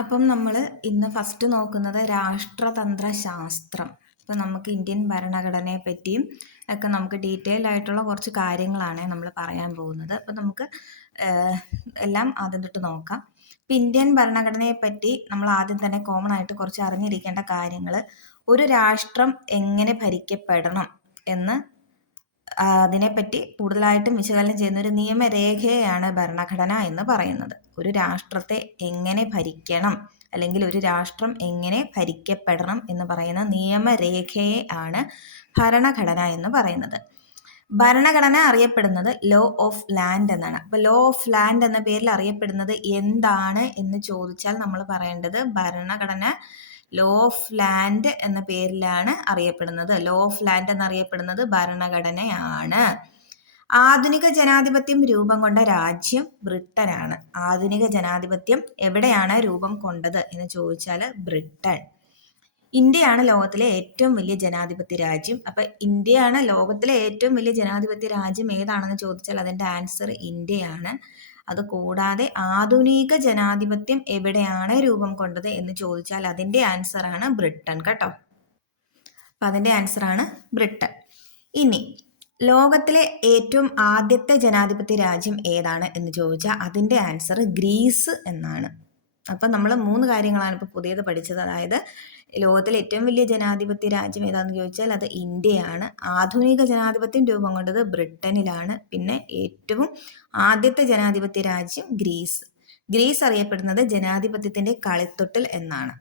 അപ്പം നമ്മൾ ഇന്ന് ഫസ്റ്റ് നോക്കുന്നത് രാഷ്ട്രതന്ത്ര ശാസ്ത്രം. ഇപ്പം നമുക്ക് ഇന്ത്യൻ ഭരണഘടനയെ പറ്റിയും ഒക്കെ നമുക്ക് ഡീറ്റെയിൽഡ് ആയിട്ടുള്ള കുറച്ച് കാര്യങ്ങളാണ് നമ്മൾ പറയാൻ പോകുന്നത്. അപ്പം നമുക്ക് എല്ലാം ആദ്യം തൊട്ട് നോക്കാം. ഇപ്പം ഇന്ത്യൻ ഭരണഘടനയെ പറ്റി നമ്മൾ ആദ്യം തന്നെ കോമൺ ആയിട്ട് കുറച്ച് അറിഞ്ഞിരിക്കേണ്ട കാര്യങ്ങൾ, ഒരു രാഷ്ട്രം എങ്ങനെ ഭരിക്കപ്പെടണം എന്ന് അതിനെപ്പറ്റി കൂടുതലായിട്ടും വിശകലനം ചെയ്യുന്ന ഒരു നിയമരേഖയാണ് ഭരണഘടന എന്ന് പറയുന്നത്. ഒരു രാഷ്ട്രത്തെ എങ്ങനെ ഭരിക്കണം അല്ലെങ്കിൽ ഒരു രാഷ്ട്രം എങ്ങനെ ഭരിക്കപ്പെടണം എന്ന് പറയുന്ന നിയമരേഖയെ ആണ് ഭരണഘടന എന്ന് പറയുന്നത്. ഭരണഘടന അറിയപ്പെടുന്നത് ലോ ഓഫ് ലാൻഡ് എന്നാണ്. അപ്പോൾ ലോ ഓഫ് ലാൻഡ് എന്ന പേരിൽ അറിയപ്പെടുന്നത് എന്താണ് എന്ന് ചോദിച്ചാൽ നമ്മൾ പറയേണ്ടത് ഭരണഘടന ലോ ഓഫ് ലാൻഡ് എന്ന പേരിലാണ് അറിയപ്പെടുന്നത്. ലോ ഓഫ് ലാൻഡ് എന്നറിയപ്പെടുന്നത് ഭരണഘടനയാണ്. ആധുനിക ജനാധിപത്യം രൂപം കൊണ്ട രാജ്യം ബ്രിട്ടനാണ്. ആധുനിക ജനാധിപത്യം എവിടെയാണ് രൂപം കൊണ്ടത് എന്ന് ചോദിച്ചാൽ ബ്രിട്ടൻ. ഇന്ത്യയാണ് ലോകത്തിലെ ഏറ്റവും വലിയ ജനാധിപത്യ രാജ്യം. അപ്പൊ ഇന്ത്യയാണ് ലോകത്തിലെ ഏറ്റവും വലിയ ജനാധിപത്യ രാജ്യം ഏതാണെന്ന് ചോദിച്ചാൽ അതിന്റെ ആൻസർ ഇന്ത്യയാണ്. അത് കൂടാതെ ആധുനിക ജനാധിപത്യം എവിടെയാണ് രൂപം കൊണ്ടത് എന്ന് ചോദിച്ചാൽ അതിന്റെ ആൻസർ ആണ് ബ്രിട്ടൻ കേട്ടോ. അപ്പൊ അതിന്റെ ആൻസർ ആണ് ബ്രിട്ടൻ. ഇനി ലോകത്തിലെ ഏറ്റവും ആദ്യത്തെ ജനാധിപത്യ രാജ്യം ഏതാണ് എന്ന് ചോദിച്ചാൽ അതിന്റെ ആൻസർ ഗ്രീസ് എന്നാണ്. അപ്പം നമ്മൾ 3 കാര്യങ്ങളാണ് ഇപ്പോൾ പുതിയത് പഠിച്ചത്. അതായത് ലോകത്തിലെ ഏറ്റവും വലിയ ജനാധിപത്യ രാജ്യം ഏതാണെന്ന് ചോദിച്ചാൽ അത് ഇന്ത്യയാണ്. ആധുനിക ജനാധിപത്യം രൂപം കൊണ്ടത് ബ്രിട്ടനിലാണ്. പിന്നെ ഏറ്റവും ആദ്യത്തെ ജനാധിപത്യ രാജ്യം ഗ്രീസ്. ഗ്രീസ് അറിയപ്പെടുന്നത് ജനാധിപത്യത്തിന്റെ കളിത്തൊട്ടിൽ എന്നാണ്.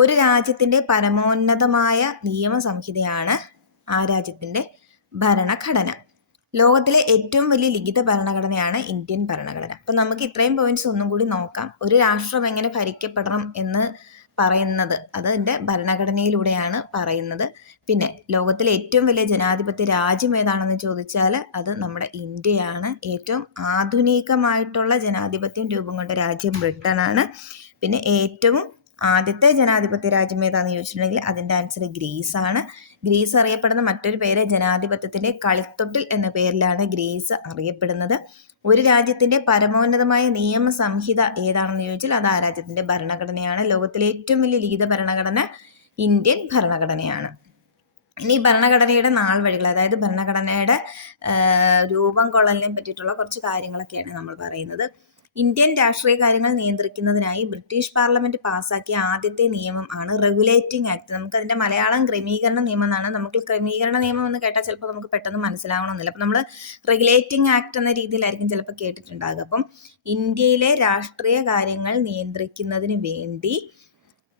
ഒരു രാജ്യത്തിന്റെ പരമോന്നതമായ നിയമസംഹിതയാണ് ആ രാജ്യത്തിന്റെ ഭരണഘടന. ലോകത്തിലെ ഏറ്റവും വലിയ ലിഖിത ഭരണഘടനയാണ് ഇന്ത്യൻ ഭരണഘടന. അപ്പൊ നമുക്ക് ഇത്രയും പോയിന്റ്സ് ഒന്നും കൂടി നോക്കാം. ഒരു രാഷ്ട്രം എങ്ങനെ ഭരിക്കപ്പെടണം എന്ന് പറയുന്നത് അതിന്റെ ഭരണഘടനയിലൂടെയാണ് പറയുന്നത്. പിന്നെ ലോകത്തിലെ ഏറ്റവും വലിയ ജനാധിപത്യ രാജ്യം ഏതാണെന്ന് ചോദിച്ചാൽ അത് നമ്മുടെ ഇന്ത്യയാണ്. ഏറ്റവും ആധുനികമായിട്ടുള്ള ജനാധിപത്യം രൂപം കൊണ്ട രാജ്യം ബ്രിട്ടനാണ്. പിന്നെ ഏറ്റവും ആദ്യത്തെ ജനാധിപത്യ രാജ്യം ഏതാണെന്ന് ചോദിച്ചിട്ടുണ്ടെങ്കിൽ അതിന്റെ ആൻസർ ഗ്രീസ് ആണ്. ഗ്രീസ് അറിയപ്പെടുന്ന മറ്റൊരു പേര് ജനാധിപത്യത്തിന്റെ കളിത്തൊട്ടിൽ എന്ന പേരിലാണ് ഗ്രീസ് അറിയപ്പെടുന്നത്. ഒരു രാജ്യത്തിന്റെ പരമോന്നതമായ നിയമസംഹിത ഏതാണെന്ന് ചോദിച്ചാൽ അത് ആ രാജ്യത്തിന്റെ ഭരണഘടനയാണ്. ലോകത്തിലെ ഏറ്റവും വലിയ ലിഖിത ഭരണഘടന ഇന്ത്യൻ ഭരണഘടനയാണ്. ഇനി ഭരണഘടനയുടെ നാൾ വഴികൾ, അതായത് ഭരണഘടനയുടെ രൂപം കൊള്ളലിനെ പറ്റിയിട്ടുള്ള കുറച്ച് കാര്യങ്ങളൊക്കെയാണ് നമ്മൾ പറയുന്നത്. ഇന്ത്യൻ രാഷ്ട്രീയ കാര്യങ്ങൾ നിയന്ത്രിക്കുന്നതിനായി ബ്രിട്ടീഷ് പാർലമെന്റ് പാസാക്കിയ ആദ്യത്തെ നിയമം ആണ് റെഗുലേറ്റിംഗ് ആക്ട്. നമുക്ക് അതിന്റെ മലയാളം ക്രമീകരണ നിയമം എന്നാണ്. നമുക്ക് ക്രമീകരണ നിയമം എന്ന് കേട്ടാൽ ചിലപ്പോൾ നമുക്ക് പെട്ടെന്ന് മനസ്സിലാവണമെന്നില്ല. അപ്പം നമ്മൾ റെഗുലേറ്റിംഗ് ആക്ട് എന്ന രീതിയിലായിരിക്കും ചിലപ്പോൾ കേട്ടിട്ടുണ്ടാകുക. അപ്പം ഇന്ത്യയിലെ രാഷ്ട്രീയ കാര്യങ്ങൾ നിയന്ത്രിക്കുന്നതിന് വേണ്ടി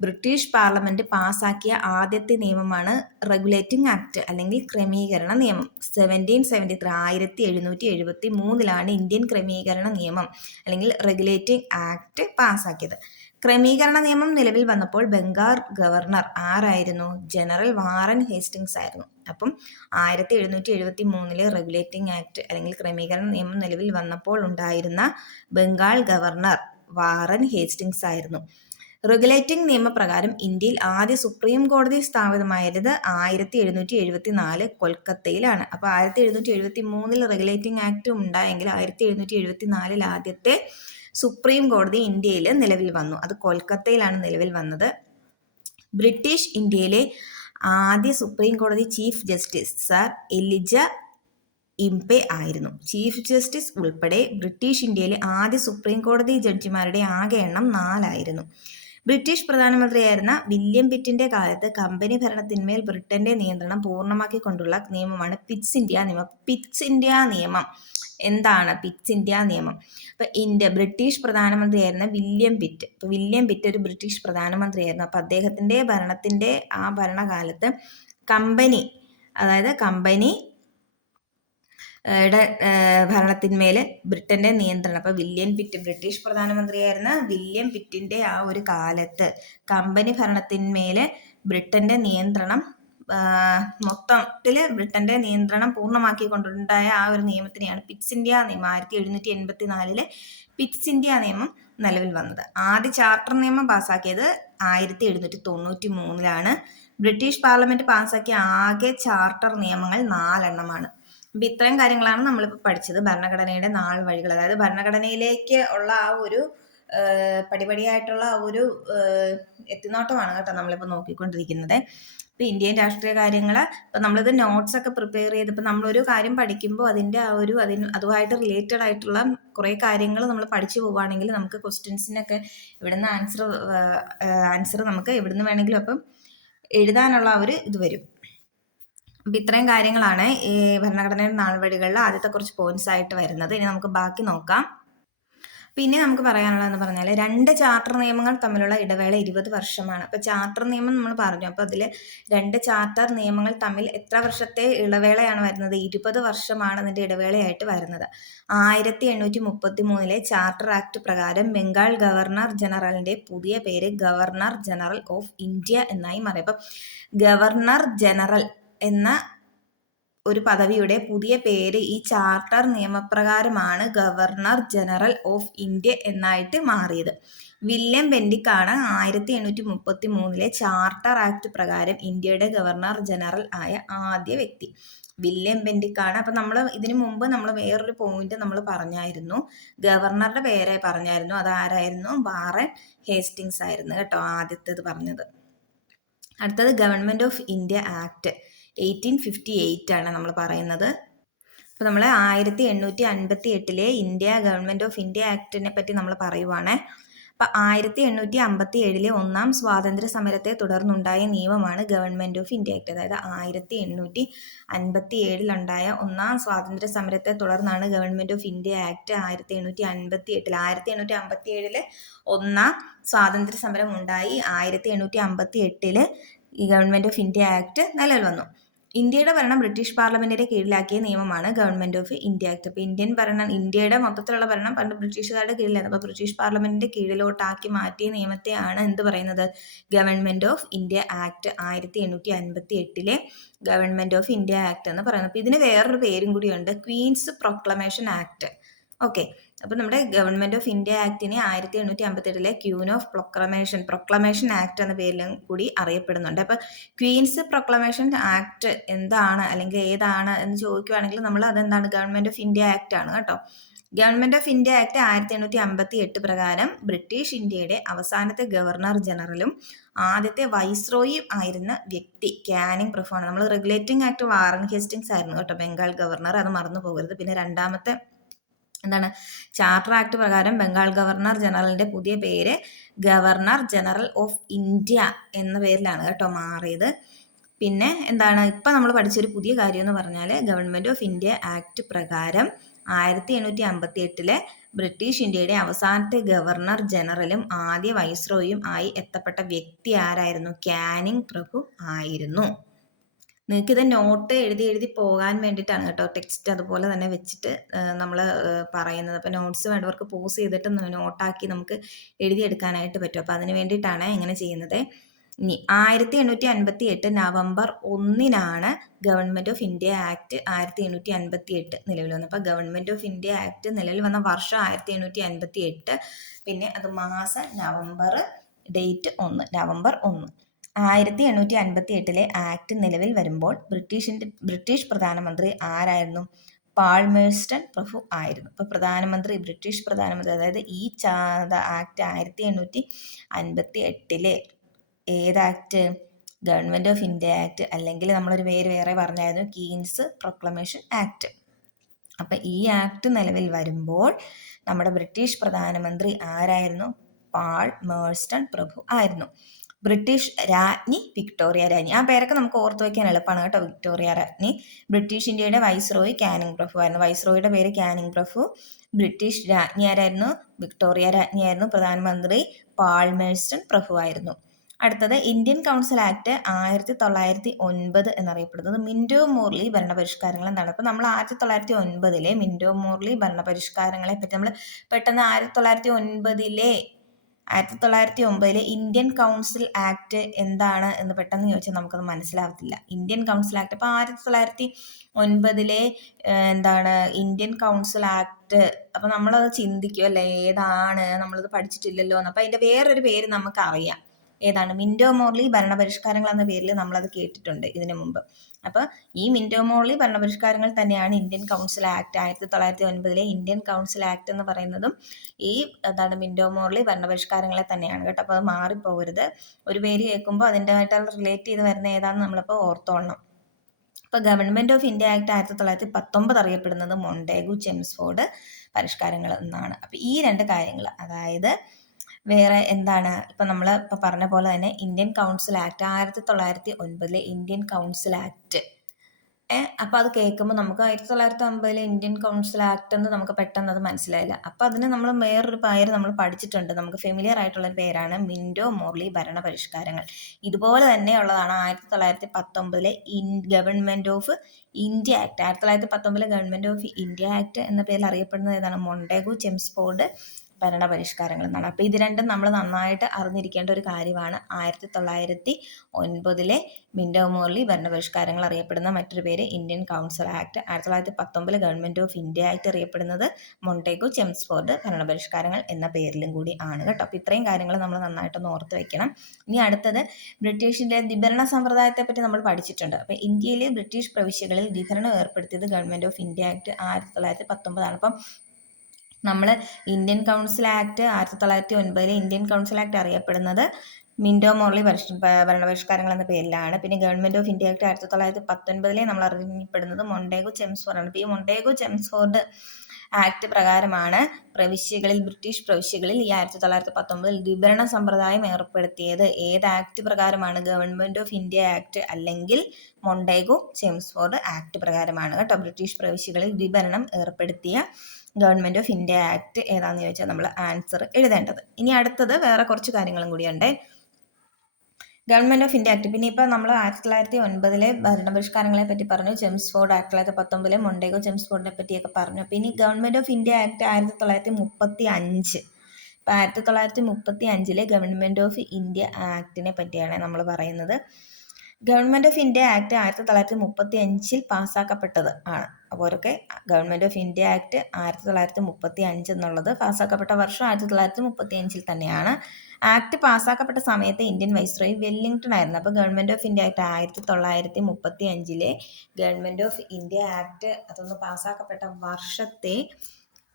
ബ്രിട്ടീഷ് പാർലമെന്റ് പാസാക്കിയ ആദ്യത്തെ നിയമമാണ് റെഗുലേറ്റിംഗ് ആക്ട് അല്ലെങ്കിൽ ക്രമീകരണ നിയമം. 1773 ഇന്ത്യൻ ക്രമീകരണ നിയമം അല്ലെങ്കിൽ റെഗുലേറ്റിംഗ് ആക്ട് പാസാക്കിയത്. ക്രമീകരണ നിയമം നിലവിൽ വന്നപ്പോൾ ബംഗാൾ ഗവർണർ ആരായിരുന്നു? ജനറൽ വാറൻ ഹേസ്റ്റിങ്സ് ആയിരുന്നു. അപ്പം 1773 റെഗുലേറ്റിംഗ് ആക്ട് അല്ലെങ്കിൽ ക്രമീകരണ നിയമം നിലവിൽ വന്നപ്പോൾ ഉണ്ടായിരുന്ന ബംഗാൾ ഗവർണർ വാറൻ ഹേസ്റ്റിങ്സ് ആയിരുന്നു. റെഗുലേറ്റിംഗ് നിയമപ്രകാരം ഇന്ത്യയിൽ ആദ്യ സുപ്രീം കോടതി സ്ഥാപിതമായത് 1774 കൊൽക്കത്തയിലാണ്. അപ്പോൾ 1773 റെഗുലേറ്റിംഗ് ആക്ട് ഉണ്ടായെങ്കിൽ 1774 ആദ്യത്തെ സുപ്രീം കോടതി ഇന്ത്യയിൽ നിലവിൽ വന്നു. അത് കൊൽക്കത്തയിലാണ് നിലവിൽ വന്നത്. ബ്രിട്ടീഷ് ഇന്ത്യയിലെ ആദ്യ സുപ്രീം കോടതി ചീഫ് ജസ്റ്റിസ് സർ എലിജ ഇംപെ ആയിരുന്നു. ചീഫ് ജസ്റ്റിസ് ഉൾപ്പെടെ ബ്രിട്ടീഷ് ഇന്ത്യയിലെ ആദ്യ സുപ്രീം കോടതി ജഡ്ജിമാരുടെ ആകെ എണ്ണം 4 ആയിരുന്നു. ബ്രിട്ടീഷ് പ്രധാനമന്ത്രിയായിരുന്ന വില്യം പിറ്റിന്റെ കാലത്ത് കമ്പനി ഭരണത്തിന്മേൽ ബ്രിട്ടന്റെ നിയന്ത്രണം പൂർണ്ണമാക്കിക്കൊണ്ടുള്ള നിയമമാണ് പിറ്റ്സ് ഇന്ത്യ നിയമം. പിറ്റ്സ് ഇന്ത്യ നിയമം എന്താണ്? പിറ്റ്സ് ഇന്ത്യ നിയമം. അപ്പൊ ബ്രിട്ടീഷ് പ്രധാനമന്ത്രിയായിരുന്ന വില്യം പിറ്റ്. ഇപ്പൊ വില്യം പിറ്റ് ഒരു ബ്രിട്ടീഷ് പ്രധാനമന്ത്രിയായിരുന്നു. അപ്പൊ അദ്ദേഹത്തിന്റെ ആ ഭരണകാലത്ത് കമ്പനി ഭരണത്തിന്മേൽ ബ്രിട്ടന്റെ നിയന്ത്രണം. അപ്പൊ വില്യം പിറ്റ് ബ്രിട്ടീഷ് പ്രധാനമന്ത്രിയായിരുന്ന വില്യം പിറ്റിന്റെ ആ ഒരു കാലത്ത് കമ്പനി ഭരണത്തിന്മേൽ ബ്രിട്ടന്റെ നിയന്ത്രണം മൊത്തത്തില് ബ്രിട്ടന്റെ നിയന്ത്രണം പൂർണ്ണമാക്കിക്കൊണ്ടുണ്ടായ ആ ഒരു നിയമത്തിനെയാണ് പിറ്റ്സ് ഇന്ത്യ നിയമം. 1784 പിറ്റ്സ് ഇന്ത്യ നിയമം നിലവിൽ വന്നത്. ആദ്യ ചാർട്ടർ നിയമം പാസാക്കിയത് 1793 ബ്രിട്ടീഷ് പാർലമെന്റ് പാസാക്കിയ ആകെ ചാർട്ടർ നിയമങ്ങൾ 4 എണ്ണമാണ്. അപ്പം ഇത്രയും കാര്യങ്ങളാണ് നമ്മളിപ്പോൾ പഠിച്ചത്. ഭരണഘടനയുടെ നാൾ വഴികൾ, അതായത് ഭരണഘടനയിലേക്ക് ഉള്ള ആ ഒരു പടിപടിയായിട്ടുള്ള ഒരു എത്തിനോട്ടമാണ് കേട്ടോ നമ്മളിപ്പോൾ നോക്കിക്കൊണ്ടിരിക്കുന്നത്. ഇപ്പോൾ ഇന്ത്യൻ രാഷ്ട്രീയ കാര്യങ്ങൾ ഇപ്പം നമ്മളിത് നോട്ട്സ് ഒക്കെ പ്രിപ്പയർ ചെയ്ത് ഇപ്പം നമ്മളൊരു കാര്യം പഠിക്കുമ്പോൾ അതിൻ്റെ ആ ഒരു അതുമായിട്ട് റിലേറ്റഡ് ആയിട്ടുള്ള കുറേ കാര്യങ്ങൾ നമ്മൾ പഠിച്ചു പോവുകയാണെങ്കിൽ നമുക്ക് ക്വസ്റ്റ്യൻസിനൊക്കെ ഇവിടുന്ന് ആൻസർ നമുക്ക് എവിടുന്ന് വേണമെങ്കിലും അപ്പം എഴുതാനുള്ള ഒരു ഇത് വരും. അപ്പം ഇത്രയും കാര്യങ്ങളാണ് ഈ ഭരണഘടനയുടെ നാൾവഴികളിൽ ആദ്യത്തെ കുറച്ച് പോയിന്റ്സ് ആയിട്ട് വരുന്നത്. ഇനി നമുക്ക് ബാക്കി നോക്കാം. പിന്നെ നമുക്ക് പറയാനുള്ളതെന്ന് പറഞ്ഞാൽ 2 ചാർട്ടർ നിയമങ്ങൾ തമ്മിലുള്ള ഇടവേള 20 വർഷമാണ്. അപ്പോൾ ചാർട്ടർ നിയമം നമ്മൾ പറഞ്ഞു. അപ്പോൾ അതിൽ 2 ചാർട്ടർ നിയമങ്ങൾ തമ്മിൽ എത്ര വർഷത്തെ ഇടവേളയാണ് വരുന്നത്? 20 വർഷമാണ് അതിൻ്റെ ഇടവേളയായിട്ട് വരുന്നത്. 1833 ചാർട്ടർ ആക്ട് പ്രകാരം ബംഗാൾ ഗവർണർ ജനറലിൻ്റെ പുതിയ പേര് ഗവർണർ ജനറൽ ഓഫ് ഇന്ത്യ എന്നായി മാറി. അപ്പം ഗവർണർ ജനറൽ എന്ന ഒരു പദവിയുടെ പുതിയ പേര് ഈ ചാർട്ടർ നിയമപ്രകാരമാണ് ഗവർണർ ജനറൽ ഓഫ് ഇന്ത്യ എന്നായിട്ട് മാറിയത്. വില്യം ബെന്റിക്കാണ് 1833 ചാർട്ടർ ആക്ട് പ്രകാരം ഇന്ത്യയുടെ ഗവർണർ ജനറൽ ആയ ആദ്യ വ്യക്തി. വില്യം ബെന്റിക്കാണ്. അപ്പം നമ്മൾ ഇതിനു മുമ്പ് നമ്മൾ വേറൊരു പോയിന്റ് നമ്മൾ പറഞ്ഞായിരുന്നു, ഗവർണറുടെ പേരെ പറഞ്ഞായിരുന്നു. അതാരായിരുന്നു? വാറൻ ഹേസ്റ്റിങ്സ് ആയിരുന്നു കേട്ടോ ആദ്യത്തേത് പറഞ്ഞത്. അടുത്തത് ഗവൺമെന്റ് ഓഫ് ഇന്ത്യ ആക്ട് 1858 ആണ് നമ്മൾ പറയുന്നത്. അപ്പോൾ നമ്മൾ 1858 ഇന്ത്യ ഗവൺമെന്റ് ഓഫ് ഇന്ത്യ ആക്ടിനെ പറ്റി നമ്മൾ പറയുവാണ്. അപ്പം 1857 ഒന്നാം സ്വാതന്ത്ര്യ സമരത്തെ തുടർന്നുണ്ടായ നിയമമാണ് ഗവൺമെന്റ് ഓഫ് ഇന്ത്യ ആക്ട്. അതായത് 1857 ഉണ്ടായ ഒന്നാം സ്വാതന്ത്ര്യ സമരത്തെ തുടർന്നാണ് ഗവൺമെന്റ് ഓഫ് ഇന്ത്യ ആക്ട് 1857 ഒന്നാം സ്വാതന്ത്ര്യ സമരം ഉണ്ടായി. 1858 ഈ ഗവൺമെന്റ് ഓഫ് ഇന്ത്യ ആക്ട് നിലവിൽ വന്നു. ഇന്ത്യയുടെ ഭരണം ബ്രിട്ടീഷ് പാർലമെന്റിന്റെ കീഴിലാക്കിയ നിയമമാണ് ഗവൺമെന്റ് ഓഫ് ഇന്ത്യ ആക്ട്. അപ്പോൾ ഇന്ത്യൻ ഭരണം, ഇന്ത്യയുടെ മൊത്തത്തിലുള്ള ഭരണം പണ്ട് ബ്രിട്ടീഷുകാരുടെ കീഴിലായിരുന്നു. അപ്പോൾ ബ്രിട്ടീഷ് പാർലമെന്റിന്റെ കീഴിലോട്ടാക്കി മാറ്റിയ നിയമത്തെയാണ് എന്ത് പറയുന്നത്? Government of India act 1858 government of India act എന്ന് പറയുന്നത്. അപ്പോൾ ഇതിന് വേറൊരു പേരും കൂടിയുണ്ട്, ക്വീൻസ് പ്രൊക്ലമേഷൻ ആക്ട്. ഓക്കെ, അപ്പോൾ നമ്മുടെ ഗവൺമെന്റ് ഓഫ് ഇന്ത്യ ആക്ടിനെ 1858 ക്യൂൻ ഓഫ് പ്രൊക്ലമേഷൻ ആക്ട് എന്ന പേരിലും കൂടി അറിയപ്പെടുന്നുണ്ട്. അപ്പോൾ ക്വീൻസ് പ്രൊക്ലമേഷൻ ആക്ട് എന്താണ് അല്ലെങ്കിൽ ഏതാണ് എന്ന് ചോദിക്കുകയാണെങ്കിൽ നമ്മൾ അതെന്താണ്? ഗവൺമെന്റ് ഓഫ് ഇന്ത്യ ആക്ട് ആണ് കേട്ടോ. ഗവൺമെന്റ് ഓഫ് ഇന്ത്യ ആക്ട് 1858 പ്രകാരം ബ്രിട്ടീഷ് ഇന്ത്യയുടെ അവസാനത്തെ ഗവർണർ ജനറലും ആദ്യത്തെ വൈസ്രോയും ആയിരുന്ന വ്യക്തി കാനിങ് പ്രഭു ആണ്. നമ്മൾ റെഗുലേറ്റിംഗ് ആക്ട് വാറൻ ഹേസ്റ്റിങ്സ് ആയിരുന്നു കേട്ടോ ബംഗാൾ ഗവർണർ, അത് മറന്നു പോകരുത്. പിന്നെ രണ്ടാമത്തെ എന്താണ്? ചാർട്ടർ ആക്ട് പ്രകാരം ബംഗാൾ ഗവർണർ ജനറലിന്റെ പുതിയ പേര് ഗവർണർ ജനറൽ ഓഫ് ഇന്ത്യ എന്ന പേരിലാണ് കേട്ടോ മാറിയത്. പിന്നെ എന്താണ് ഇപ്പം നമ്മൾ പഠിച്ചൊരു പുതിയ കാര്യം എന്ന് പറഞ്ഞാൽ ഗവൺമെന്റ് ഓഫ് ഇന്ത്യ ആക്ട് പ്രകാരം 1858 ബ്രിട്ടീഷ് ഇന്ത്യയുടെ അവസാനത്തെ ഗവർണർ ജനറലും ആദ്യ വൈസ്രോയും ആയി എത്തപ്പെട്ട വ്യക്തി ആരായിരുന്നു? കാനിങ് പ്രഭു ആയിരുന്നു. നിങ്ങൾക്കിത് നോട്ട് എഴുതി പോകാൻ വേണ്ടിയിട്ടാണ് കേട്ടോ, ടെക്സ്റ്റ് അതുപോലെ തന്നെ വെച്ചിട്ട് നമ്മൾ പറയുന്നത്. അപ്പോൾ നോട്ട്സ് വേണ്ടവർക്ക് പോസ് ചെയ്തിട്ട് നോട്ടാക്കി നമുക്ക് എഴുതിയെടുക്കാനായിട്ട് പറ്റും. അപ്പോൾ അതിന് വേണ്ടിയിട്ടാണ് ഇങ്ങനെ ചെയ്യുന്നത്. ഇനി 1858 November 1 government of India act 1858 നിലവിൽ വന്നു. അപ്പോൾ ഗവൺമെന്റ് ഓഫ് ഇന്ത്യ ആക്ട് നിലവിൽ വന്ന വർഷം 1858, പിന്നെ അത് മാസം നവംബർ, ഡേറ്റ് 1 നവംബർ 1. 1858 ആക്ട് നിലവിൽ വരുമ്പോൾ ബ്രിട്ടീഷ് പ്രധാനമന്ത്രി ആരായിരുന്നു? പാൾമേഴ്സ്റ്റൺ പ്രഭു ആയിരുന്നു. ഇപ്പോൾ ബ്രിട്ടീഷ് പ്രധാനമന്ത്രി, അതായത് ഈ ആക്ട് 1858 ഏത് act? Government of India act, അല്ലെങ്കിൽ നമ്മളൊരു പേര് വേറെ പറഞ്ഞായിരുന്നു, ക്വീൻസ് പ്രൊക്ലമേഷൻ ആക്ട്. അപ്പം ഈ ആക്ട് നിലവിൽ വരുമ്പോൾ നമ്മുടെ ബ്രിട്ടീഷ് പ്രധാനമന്ത്രി ആരായിരുന്നു? പാൾമേഴ്സ്റ്റൺ പ്രഭു ആയിരുന്നു. ബ്രിട്ടീഷ് രാജ്ഞി വിക്ടോറിയ രാജ്ഞി. ആ പേരൊക്കെ നമുക്ക് ഓർത്ത് വയ്ക്കാൻ എളുപ്പമാണ് കേട്ടോ, വിക്ടോറിയ രാജ്ഞി. ബ്രിട്ടീഷ് ഇന്ത്യയുടെ വൈസ്രോയി കാനിങ് പ്രഭു ആയിരുന്നു. വൈസ്രോയുടെ പേര് കാനിങ് പ്രഭു. ബ്രിട്ടീഷ് രാജ്ഞി ആരായിരുന്നു? വിക്ടോറിയ രാജ്ഞി ആയിരുന്നു. പ്രധാനമന്ത്രി പാൾമേഴ്സ്റ്റൺ പ്രഭു ആയിരുന്നു. അടുത്തത് ഇന്ത്യൻ കൗൺസിൽ ആക്ട് 1909 എന്നറിയപ്പെടുന്നത് മിന്റോ മോർലി ഭരണപരിഷ്കാരങ്ങൾ എന്താണ്? അപ്പോൾ നമ്മൾ 1909 മിന്റോ മോർലി ഭരണപരിഷ്കാരങ്ങളെ പറ്റി നമ്മൾ പെട്ടെന്ന് 1909 ഇന്ത്യൻ കൗൺസിൽ ആക്ട് എന്താണ് എന്ന് പെട്ടെന്ന് ചോദിച്ചാൽ നമുക്കത് മനസ്സിലാവത്തില്ല. ഇന്ത്യൻ കൗൺസിൽ ആക്ട്, അപ്പോൾ 1909 എന്താണ് ഇന്ത്യൻ കൗൺസിൽ ആക്ട്? അപ്പോൾ നമ്മളത് ചിന്തിക്കും അല്ലേ, ഏതാണ്, നമ്മളത് പഠിച്ചിട്ടില്ലല്ലോ എന്ന്. അപ്പോൾ അതിൻ്റെ വേറൊരു പേര് നമുക്കറിയാം, ഏതാണ് മിന്റോ മോർലി ഭരണപരിഷ്കാരങ്ങൾ എന്ന പേരിൽ നമ്മളത് കേട്ടിട്ടുണ്ട് ഇതിനു മുമ്പ്. അപ്പോൾ ഈ മിന്റോ മോർലി ഭരണപരിഷ്കാരങ്ങൾ തന്നെയാണ് Indian council act 1909 Indian council act എന്ന് പറയുന്നതും ഈ മിന്റോ മോർലി ഭരണപരിഷ്കാരങ്ങളെ തന്നെയാണ് കേട്ടോ. അപ്പോൾ അത് മാറിപ്പോകരുത്. ഒരു പേര് കേൾക്കുമ്പോൾ അതിൻ്റെതായിട്ടുള്ള റിലേറ്റ് ചെയ്ത് വരുന്ന ഏതാണെന്ന് നമ്മളിപ്പോൾ ഓർത്തോളണം. ഇപ്പോൾ ഗവൺമെന്റ് ഓഫ് ഇന്ത്യ ആക്ട് 1919 അറിയപ്പെടുന്നത് മൊണ്ടേഗു ചെംസ്ഫോർഡ് പരിഷ്കാരങ്ങൾ എന്നാണ്. അപ്പോൾ ഈ രണ്ട് കാര്യങ്ങൾ, അതായത് വേറെ എന്താണ്, ഇപ്പം നമ്മൾ ഇപ്പം പറഞ്ഞ പോലെ തന്നെ Indian council act 1909 Indian council act. അപ്പോൾ അത് കേൾക്കുമ്പോൾ നമുക്ക് 1909 ഇന്ത്യൻ കൗൺസിൽ ആക്ട് എന്ന് നമുക്ക് പെട്ടെന്ന് അത് മനസ്സിലായില്ല. അപ്പോൾ അതിന് നമ്മൾ വേറൊരു പേര് നമ്മൾ പഠിച്ചിട്ടുണ്ട്, നമുക്ക് ഫെമിലിയർ ആയിട്ടുള്ള ഒരു പേരാണ് മിന്റോ മോർലി ഭരണപരിഷ്കാരങ്ങൾ. ഇതുപോലെ തന്നെയുള്ളതാണ് 1919 government of India act. 1919 government of India act എന്ന പേരിൽ അറിയപ്പെടുന്നത് ഏതാണ്? മൊണ്ടേഗു ചെംസ്ഫോർഡ് ഭരണപരിഷ്കാരങ്ങൾ എന്നാണ്. അപ്പോൾ ഇത് രണ്ടും നമ്മൾ നന്നായിട്ട് അറിഞ്ഞിരിക്കേണ്ട ഒരു കാര്യമാണ്. 1909 മിന്റോ മോർലി ഭരണപരിഷ്കാരങ്ങൾ അറിയപ്പെടുന്ന മറ്റൊരു പേര് Indian council act. 1919 government of India act അറിയപ്പെടുന്നത് മൊണ്ടേഗു ചെംസ്ഫോർഡ് ഭരണപരിഷ്കാരങ്ങൾ എന്ന പേരിലും കൂടി ആണ് കേട്ടോ. അപ്പോൾ ഇത്രയും കാര്യങ്ങൾ നമ്മൾ നന്നായിട്ടൊന്ന് ഓർത്ത് വെക്കണം. ഇനി അടുത്തത് ബ്രിട്ടീഷിന്റെ ദ്വിഭരണ സമ്പ്രദായത്തെ പറ്റി നമ്മൾ പഠിച്ചിട്ടുണ്ട്. അപ്പോൾ ഇന്ത്യയിലെ ബ്രിട്ടീഷ് പ്രവിശ്യകളിൽ ദ്വിഭരണം ഏർപ്പെടുത്തിയത് ഗവൺമെന്റ് ഓഫ് ഇന്ത്യ ആക്ട് 1919 ആണ്. അപ്പം നമ്മൾ Indian council act 1909 Indian council act അറിയപ്പെടുന്നത് മിന്റോ മോർലി ഭരണപരിഷ്കാരങ്ങൾ എന്ന പേരിലാണ്. പിന്നെ ഗവൺമെന്റ് ഓഫ് ഇന്ത്യ ആക്ട് 1919 നമ്മൾ അറിയപ്പെടുന്നത് മൊണ്ടേഗു ചെംസ്ഫോർഡ് ആണ്. അപ്പോൾ ഈ മൊണ്ടേഗു ചെംസ്ഫോർഡ് ആക്ട് പ്രകാരമാണ് ബ്രിട്ടീഷ് പ്രവിശ്യകളിൽ ഈ 1919 ദ്വിഭരണ സമ്പ്രദായം ഏർപ്പെടുത്തിയത്. ഏത് ആക്ട് പ്രകാരമാണ്? ഗവൺമെന്റ് ഓഫ് ഇന്ത്യ ആക്ട് അല്ലെങ്കിൽ മൊണ്ടേഗു ചെംസ്ഫോർഡ് ആക്ട് പ്രകാരമാണ് കേട്ടോ. ബ്രിട്ടീഷ് പ്രവിശ്യകളിൽ ദ്വിഭരണം ഏർപ്പെടുത്തിയ ഗവൺമെന്റ് ഓഫ് ഇന്ത്യ ആക്ട് ഏതാണെന്ന് ചോദിച്ചാൽ നമ്മൾ ആൻസർ എഴുതേണ്ടത്. ഇനി അടുത്തത് വേറെ കുറച്ച് കാര്യങ്ങളും കൂടിയുണ്ട്. ഗവൺമെന്റ് ഓഫ് ഇന്ത്യ ആക്ട്, പിന്നെ ഇപ്പോൾ നമ്മൾ 1909 ഭരണപരിഷ്കാരങ്ങളെ പറ്റി പറഞ്ഞു, ചെംസ്ഫോർഡ് 1919 മൊണ്ടേഗോ ചെംസ്ഫോർഡിനെ പറ്റിയൊക്കെ പറഞ്ഞു. പിന്നെ ഗവൺമെന്റ് ഓഫ് ഇന്ത്യ ആക്ട് 1935. ഇപ്പം 1935 ഗവൺമെന്റ് ഓഫ് ഇന്ത്യ ആക്ടിനെ പറ്റിയാണ് നമ്മൾ പറയുന്നത്. ഗവൺമെന്റ് ഓഫ് ഇന്ത്യ ആക്ട് 1935 പാസ്സാക്കപ്പെട്ടത് ആണ്. അപ്പോൾ അവരൊക്കെ ഗവൺമെന്റ് ഓഫ് ഇന്ത്യ ആക്ട് 1935 എന്നുള്ളത് പാസ്സാക്കപ്പെട്ട വർഷം 1935 തന്നെയാണ്. ആക്ട് പാസ്സാക്കപ്പെട്ട സമയത്ത് ഇന്ത്യൻ വൈസ്രോയി വെല്ലിംഗ്ടൺ ആയിരുന്നു. അപ്പോൾ government of India act 1935 government of India act അതൊന്ന് പാസ്സാക്കപ്പെട്ട വർഷത്തെ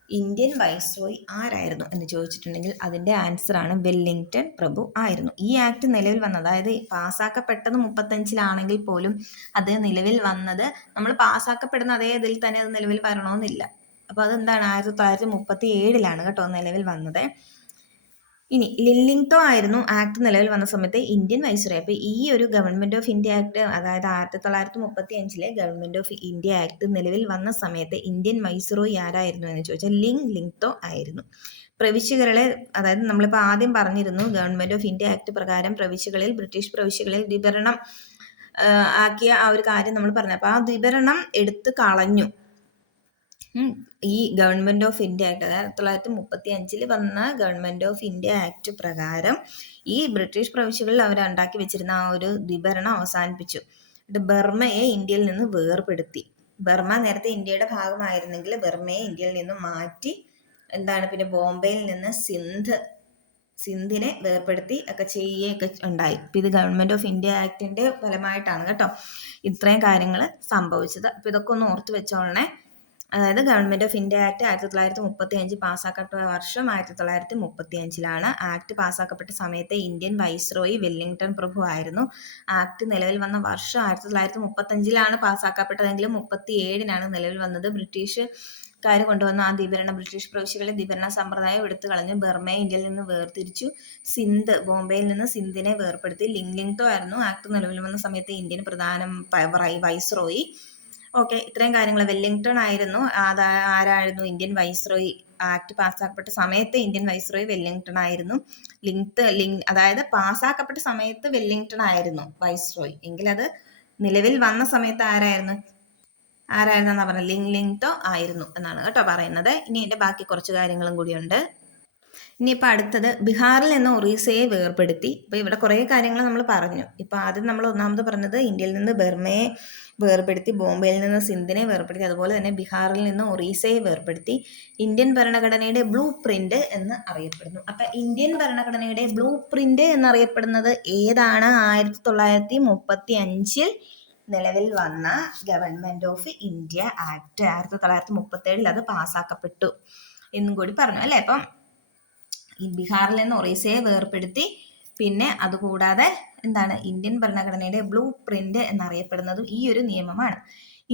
ഇന്ത്യൻ വൈസ്രോയി ആരായിരുന്നു എന്ന് ചോദിച്ചിട്ടുണ്ടെങ്കിൽ അതിൻ്റെ ആൻസറാണ് വെല്ലിംഗ്ടൺ പ്രഭു ആയിരുന്നു. ഈ ആക്ട് നിലവിൽ വന്നത്, അതായത് പാസ്സാക്കപ്പെട്ടത് 35 പോലും അത് നിലവിൽ വന്നത്, നമ്മൾ പാസ്സാക്കപ്പെടുന്ന അതേ ഇതിൽ തന്നെ അത് നിലവിൽ വരണമെന്നില്ല. അപ്പോൾ അതെന്താണ് 1937 കേട്ടോ നിലവിൽ വന്നത്. ഇനി ലില്ലിംഗ്ടോ ആയിരുന്നു ആക്ട് നിലവിൽ വന്ന സമയത്ത് ഇന്ത്യൻ വൈസ്രോയി. അപ്പോൾ ഈ ഒരു ഗവൺമെന്റ് ഓഫ് ഇന്ത്യ ആക്ട്, അതായത് 1935 ഗവൺമെന്റ് ഓഫ് ഇന്ത്യ ആക്ട് നിലവിൽ വന്ന സമയത്ത് ഇന്ത്യൻ വൈസ്രോയി ആരായിരുന്നു എന്ന് ചോദിച്ചാൽ ലില്ലിംഗ്ടോ ആയിരുന്നു. പ്രവിശ്യകളെ, അതായത് നമ്മളിപ്പോൾ ആദ്യം പറഞ്ഞിരുന്നു ഗവൺമെന്റ് ഓഫ് ഇന്ത്യ ആക്ട് പ്രകാരം ബ്രിട്ടീഷ് പ്രവിശ്യകളിൽ ദ്വിഭരണം ആക്കിയ ആ ഒരു കാര്യം നമ്മൾ പറഞ്ഞു. അപ്പോൾ ആ ദ്വിഭരണം എടുത്ത് കളഞ്ഞു. ഈ ഗവൺമെന്റ് ഓഫ് ഇന്ത്യ ആക്ട്, അതായത് 1935 വന്ന ഗവൺമെന്റ് ഓഫ് ഇന്ത്യ ആക്ട് പ്രകാരം ഈ ബ്രിട്ടീഷ് പ്രവിശ്യകളിൽ അവർ ഉണ്ടാക്കി വെച്ചിരുന്ന ആ ഒരു ദ്വിഭരണം അവസാനിപ്പിച്ചു. ബർമയെ ഇന്ത്യയിൽ നിന്ന് വേർപെടുത്തി. ബർമ നേരത്തെ ഇന്ത്യയുടെ ഭാഗമായിരുന്നെങ്കിൽ ബർമയെ ഇന്ത്യയിൽ നിന്ന് മാറ്റി പിന്നെ ബോംബെയിൽ നിന്ന് സിന്ധിനെ വേർപെടുത്തി ഒക്കെ ചെയ്യുകയൊക്കെ ഉണ്ടായി. ഇപ്പം ഇത് ഗവൺമെന്റ് ഓഫ് ഇന്ത്യ ആക്ടിന്റെ ഫലമായിട്ടാണ് കേട്ടോ ഇത്രയും കാര്യങ്ങൾ സംഭവിച്ചത്. അപ്പം ഇതൊക്കെ ഒന്ന് ഓർത്ത് വെച്ചോളണേ. അതായത് ഗവൺമെന്റ് ഓഫ് ഇന്ത്യ ആക്ട് 1935 പാസ്സാക്കപ്പെട്ട വർഷം 1935 ആക്ട് പാസ്സാക്കപ്പെട്ട സമയത്ത് ഇന്ത്യൻ വൈസ്രോയി വെല്ലിംഗ്ടൺ പ്രഭു ആയിരുന്നു. ആക്ട് നിലവിൽ വന്ന വർഷം 1935 പാസ്സാക്കപ്പെട്ടതെങ്കിലും 1937 നിലവിൽ വന്നത്. ബ്രിട്ടീഷുകാർ കൊണ്ടുവന്ന ആ ബ്രിട്ടീഷ് പ്രവിശ്യകളിലെ ദ്വിഭരണ സമ്പ്രദായം എടുത്തു കളഞ്ഞു. ബർമയെ ഇന്ത്യയിൽ നിന്ന് വേർതിരിച്ചു. ബോംബെയിൽ നിന്ന് സിന്ധിനെ വേർപ്പെടുത്തി. ലില്ലിംഗ്ടോ ആയിരുന്നു ആക്ട് നിലവിൽ വന്ന സമയത്ത് ഇന്ത്യൻ പ്രധാന വൈസ്രോയി. ഓക്കെ, ഇത്രയും കാര്യങ്ങൾ. വെല്ലിംഗ്ടൺ ആയിരുന്നു ആരായിരുന്നു ഇന്ത്യൻ വൈസ്രോയി. ആക്ട് പാസ്സാക്കപ്പെട്ട സമയത്ത് ഇന്ത്യൻ വൈസ്രോയി വെല്ലിംഗ്ടൺ ആയിരുന്നു. അതായത് പാസ്സാക്കപ്പെട്ട സമയത്ത് വെല്ലിംഗ്ടൺ ആയിരുന്നു വൈസ്രോയി, എങ്കിൽ അത് നിലവിൽ വന്ന സമയത്ത് ആരായിരുന്നെന്നാ പറഞ്ഞത്? ലില്ലിംഗ്ടോ ആയിരുന്നു എന്നാണ് കേട്ടോ പറയുന്നത്. ഇനി എൻ്റെ ബാക്കി കുറച്ച് കാര്യങ്ങളും കൂടിയുണ്ട്. ഇനിയിപ്പോൾ അടുത്തത് ബീഹാറിൽ നിന്ന് ഒറീസയെ വേർപെടുത്തി. ഇപ്പോൾ ഇവിടെ കുറേ കാര്യങ്ങൾ നമ്മൾ പറഞ്ഞു. ഇപ്പോൾ ആദ്യം നമ്മൾ ഒന്നാമത് പറഞ്ഞത് ഇന്ത്യയിൽ നിന്ന് ബർമയെ വേർപെടുത്തി, ബോംബെയിൽ നിന്ന് സിന്ധിനെ വേർപെടുത്തി, അതുപോലെ തന്നെ ബീഹാറിൽ നിന്ന് ഒറീസയെ വേർപെടുത്തി ഇന്ത്യൻ ഭരണഘടനയുടെ ബ്ലൂ പ്രിന്റ് എന്ന് അറിയപ്പെടുന്നു. അപ്പം ഇന്ത്യൻ ഭരണഘടനയുടെ ബ്ലൂ പ്രിന്റ് എന്നറിയപ്പെടുന്നത് ഏതാണ്? 1935 നിലവിൽ വന്ന ഗവൺമെന്റ് ഓഫ് ഇന്ത്യ ആക്ട് 1937 അത് പാസ്സാക്കപ്പെട്ടു എന്നും കൂടി പറഞ്ഞു അല്ലേ. അപ്പം ഈ ബീഹാറിൽ നിന്ന് ഒറീസയെ വേർപെടുത്തി, പിന്നെ അതുകൂടാതെ എന്താണ് ഇന്ത്യൻ ഭരണഘടനയുടെ ബ്ലൂ പ്രിന്റ് എന്നറിയപ്പെടുന്നതും ഈ ഒരു നിയമമാണ്.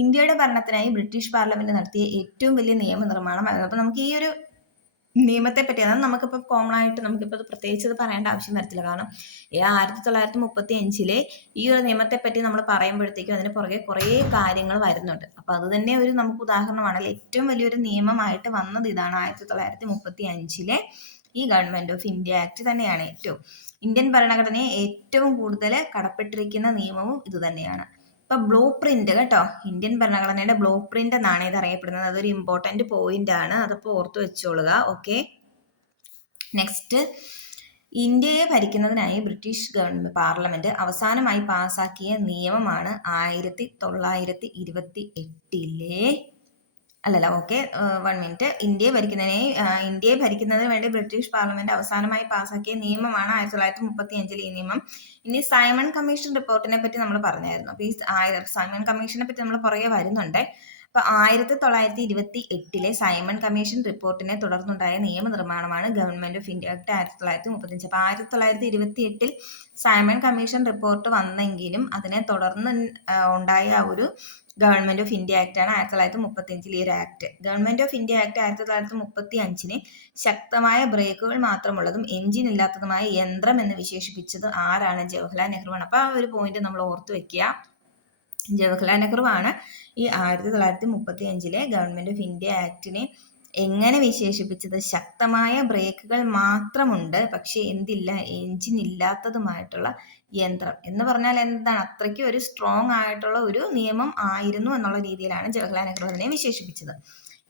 ഇന്ത്യയുടെ ഭരണത്തിനായി ബ്രിട്ടീഷ് പാർലമെന്റ് നടത്തിയ ഏറ്റവും വലിയ നിയമനിർമ്മാണമായിരുന്നു. അപ്പൊ നമുക്ക് ഈ ഒരു നിയമത്തെ പറ്റി, അതാണ് നമുക്കിപ്പോൾ കോമൺ ആയിട്ട് നമുക്കിപ്പോൾ പ്രത്യേകിച്ച് ഇത് പറയേണ്ട ആവശ്യം വരത്തില്ല. കാരണം 1935 ഈ ഒരു നിയമത്തെ പറ്റി നമ്മൾ പറയുമ്പോഴത്തേക്കും അതിന് പുറകെ കുറേ കാര്യങ്ങൾ വരുന്നുണ്ട്. അപ്പൊ അത് തന്നെ ഒരു നമുക്ക് ഉദാഹരണമാണല്ലോ. ഏറ്റവും വലിയൊരു നിയമമായിട്ട് വന്നത് ഇതാണ്. 1935 ഈ ഗവൺമെന്റ് ഓഫ് ഇന്ത്യ ആക്ട് തന്നെയാണ് ഇന്ത്യൻ ഭരണഘടനയെ ഏറ്റവും കൂടുതൽ കടപ്പെട്ടിരിക്കുന്ന നിയമവും ഇത് തന്നെയാണ്. ഇപ്പൊ ബ്ലൂ പ്രിന്റ് കേട്ടോ, ഇന്ത്യൻ ഭരണഘടനയുടെ ബ്ലൂ പ്രിന്റ് എന്നാണ് ഇത് അറിയപ്പെടുന്നത്. അതൊരു ഇമ്പോർട്ടന്റ് പോയിന്റ് ആണ്, അതപ്പോൾ ഓർത്തു വെച്ചോളുക. ഓക്കെ, നെക്സ്റ്റ്, ഇന്ത്യയെ ഭരിക്കുന്നതിനായി ബ്രിട്ടീഷ് ഗവൺമെന്റ് പാർലമെന്റ് അവസാനമായി പാസാക്കിയ നിയമമാണ് 1928 അല്ലല്ല, ഓക്കെ, 1 മിനിറ്റ്. ഇന്ത്യയെ ഭരിക്കുന്നതിന് വേണ്ടി ബ്രിട്ടീഷ് പാർലമെന്റ് അവസാനമായി പാസാക്കിയ നിയമമാണ് 1935 ഈ നിയമം. ഇനി സൈമൺ കമ്മീഷൻ റിപ്പോർട്ടിനെ പറ്റി നമ്മൾ പറഞ്ഞായിരുന്നു. അപ്പൊ ഈ സൈമൺ കമ്മീഷനെ പറ്റി നമ്മൾ പുറകെ വരുന്നുണ്ട്. അപ്പൊ 1928 സൈമൺ കമ്മീഷൻ റിപ്പോർട്ടിനെ തുടർന്നുണ്ടായ നിയമനിർമ്മാണമാണ് ഗവൺമെന്റ് ഓഫ് ഇന്ത്യ ആക്ട് 1935. അപ്പൊ 1928 സൈമൺ കമ്മീഷൻ റിപ്പോർട്ട് വന്നെങ്കിലും അതിനെ തുടർന്ന് ഉണ്ടായ ഒരു ഗവൺമെന്റ് ഓഫ് ഇന്ത്യ ആക്ട് ആണ് 1935 ഈ ഒരു act. Government of India act 1935 ശക്തമായ ബ്രേക്കുകൾ മാത്രമുള്ളതും എഞ്ചിൻ ഇല്ലാത്തതുമായ യന്ത്രം എന്ന് വിശേഷിപ്പിച്ചത് ആരാണ്? ജവഹർലാൽ നെഹ്റുവാണ്. അപ്പൊ ആ ഒരു പോയിന്റ് നമ്മൾ ഓർത്തു വെക്കുക. ജവഹർലാൽ നെഹ്റുവാണ് ഈ 1935 ഗവൺമെന്റ് ഓഫ് ഇന്ത്യ ആക്ടിനെ എങ്ങനെ വിശേഷിപ്പിച്ചത്? ശക്തമായ ബ്രേക്കുകൾ മാത്രമുണ്ട്, പക്ഷെ എന്തില്ല? എഞ്ചിൻ ഇല്ലാത്തതുമായിട്ടുള്ള യന്ത്രം. എന്ന് പറഞ്ഞാൽ എന്താണ്? അത്രയ്ക്ക് ഒരു സ്ട്രോങ് ആയിട്ടുള്ള ഒരു നിയമം ആയിരുന്നു എന്നുള്ള രീതിയിലാണ് ജവഹർലാൽ നെഹ്റു അതിനെ വിശേഷിപ്പിച്ചത്.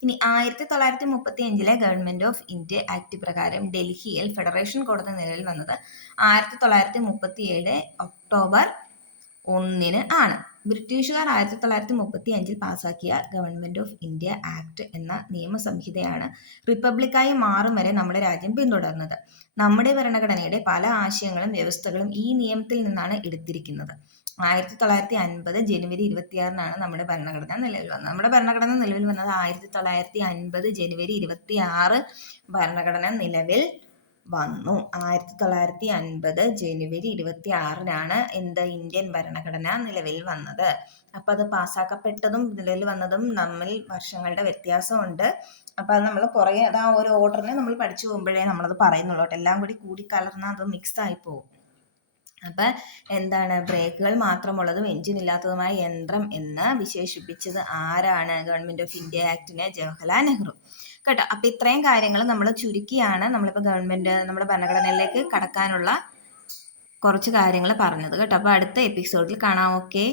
ഇനി 1935 ഗവൺമെന്റ് ഓഫ് ഇന്ത്യ ആക്ട് പ്രകാരം ഡൽഹിയിൽ ഫെഡറേഷൻ കോടതി നിലവിൽ വന്നത് 1937 ഒക്ടോബർ 1 ആണ്. ബ്രിട്ടീഷുകാർ 1935 പാസാക്കിയ ഗവൺമെന്റ് ഓഫ് ഇന്ത്യ ആക്ട് എന്ന നിയമസംഹിതയാണ് റിപ്പബ്ലിക്കായി മാറും വരെ നമ്മുടെ രാജ്യം പിന്തുടർന്നത്. നമ്മുടെ ഭരണഘടനയുടെ പല ആശയങ്ങളും വ്യവസ്ഥകളും ഈ നിയമത്തിൽ നിന്നാണ് എടുത്തിരിക്കുന്നത്. 1950 ജനുവരി 26 നമ്മുടെ ഭരണഘടന നിലവിൽ വന്നത്. നമ്മുടെ ഭരണഘടന നിലവിൽ വന്നത് 1950 ജനുവരി 26 ഭരണഘടന നിലവിൽ വന്നു. 1950 ജനുവരി 26 എന്ത്? ഇന്ത്യൻ ഭരണഘടന നിലവിൽ വന്നത്. അപ്പൊ അത് പാസ്സാക്കപ്പെട്ടതും നിലവിൽ വന്നതും തമ്മിൽ വർഷങ്ങളുടെ വ്യത്യാസമുണ്ട്. അപ്പൊ അത് നമ്മൾ പുറകെ അത് ആ ഒരു ഓർഡറിനെ നമ്മൾ പഠിച്ചു പോകുമ്പോഴേ നമ്മളത് പറയുന്നുള്ളൂ. എല്ലാം കൂടി കലർന്നാൽ അത് മിക്സ് ആയി പോകും. അപ്പൊ എന്താണ്? ബ്രേക്കുകൾ മാത്രമുള്ളതും എഞ്ചിൻ ഇല്ലാത്തതുമായ യന്ത്രം എന്ന് വിശേഷിപ്പിച്ചത് ആരാണ്? ഗവൺമെന്റ് ഓഫ് ഇന്ത്യ ആക്ടിനെ ജവഹർലാൽ നെഹ്റു കേട്ടോ. അപ്പൊ ഇത്രയും കാര്യങ്ങൾ നമ്മൾ ചുരുക്കിയാണ് നമ്മളിപ്പോ നമ്മുടെ ഭരണഘടനയിലേക്ക് കടക്കാനുള്ള കുറച്ച് കാര്യങ്ങൾ പറഞ്ഞത് കേട്ടോ. അപ്പൊ അടുത്ത എപ്പിസോഡിൽ കാണാം. ഓക്കെ.